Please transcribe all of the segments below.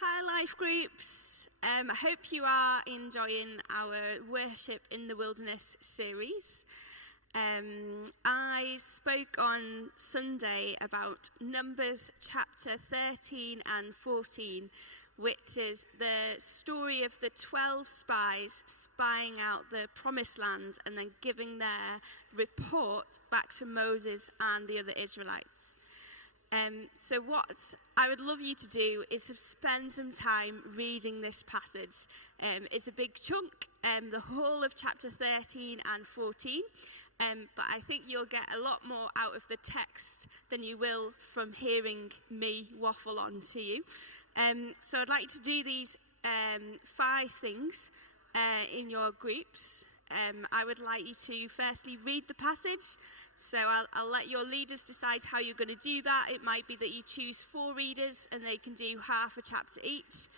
Hi, life groups. I hope you are enjoying our Worship in the Wilderness series. I spoke on Sunday about Numbers chapter 13 and 14, which is the story of the 12 spies spying out the promised land and then giving their report back to Moses and the other Israelites. So what I would love you to do is to spend some time reading this passage. It's a big chunk, the whole of chapter 13 and 14, but I think you'll get a lot more out of the text than you will from hearing me waffle on to you. So I'd like to do these 5 things in your groups. I would like you to firstly read the passage. So I'll let your leaders decide how you're going to do that. It might be that you choose 4 readers and they can do half a chapter each.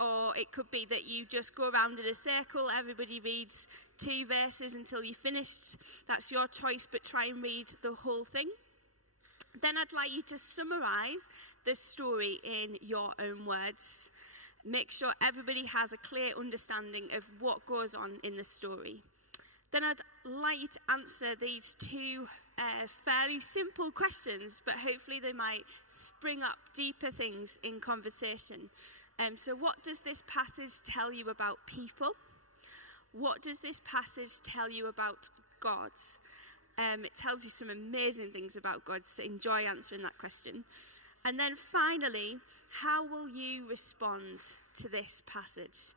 Or it could be that you just go around in a circle, everybody reads 2 verses until you're finished. That's your choice, but try and read the whole thing. Then I'd like you to summarize the story in your own words. Make sure everybody has a clear understanding of what goes on in the story. Then I'd like you to answer these 2 fairly simple questions, but hopefully they might spring up deeper things in conversation. So what does this passage tell you about people? What does this passage tell you about God? It tells you some amazing things about God, so enjoy answering that question. And then finally, how will you respond to this passage?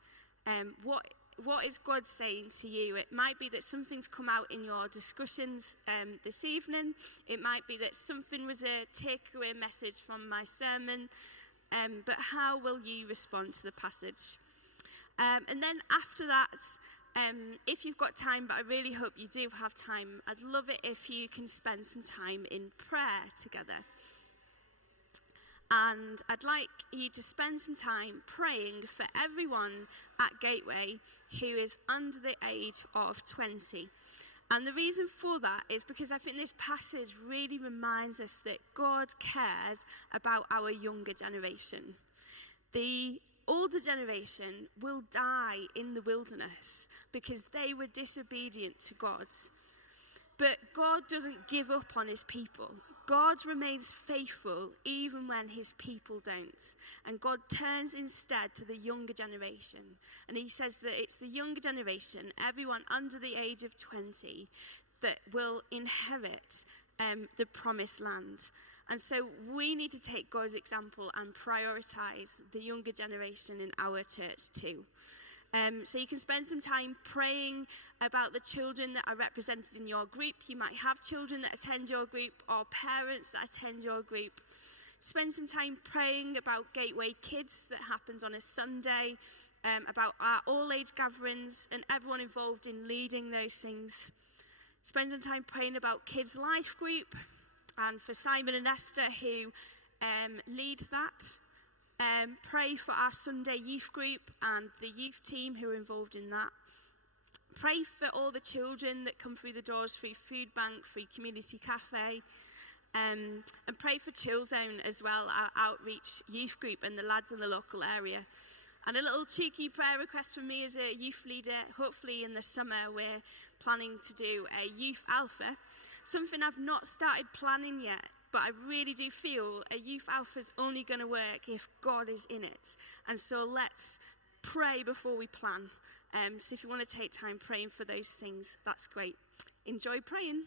What is God saying to you? It might be that something's come out in your discussions this evening. It might be that something was a takeaway message from my sermon. But how will you respond to the passage? And then after that, if you've got time, but I really hope you do have time, I'd love it if you can spend some time in prayer together. And I'd like you to spend some time praying for everyone at Gateway who is under the age of 20. And the reason for that is because I think this passage really reminds us that God cares about our younger generation. The older generation will die in the wilderness because they were disobedient to God. But God doesn't give up on his people. God remains faithful even when his people don't. And God turns instead to the younger generation. And he says that it's the younger generation, everyone under the age of 20, that will inherit the promised land. And so we need to take God's example and prioritize the younger generation in our church too. So you can spend some time praying about the children that are represented in your group. You might have children that attend your group or parents that attend your group. Spend some time praying about Gateway Kids that happens on a Sunday, about our all-age gatherings and everyone involved in leading those things. Spend some time praying about Kids Lifegroup and for Simon and Esther who leads that. Pray for our Sunday youth group and the youth team who are involved in that. Pray for all the children that come through the doors through Food Bank, through Community Cafe. And pray for Chill Zone as well, our outreach youth group and the lads in the local area. And a little cheeky prayer request from me as a youth leader. Hopefully in the summer we're planning to do a youth alpha. Something I've not started planning yet. But I really do feel a youth alpha is only going to work if God is in it. And so let's pray before we plan. So if you want to take time praying for those things, that's great. Enjoy praying.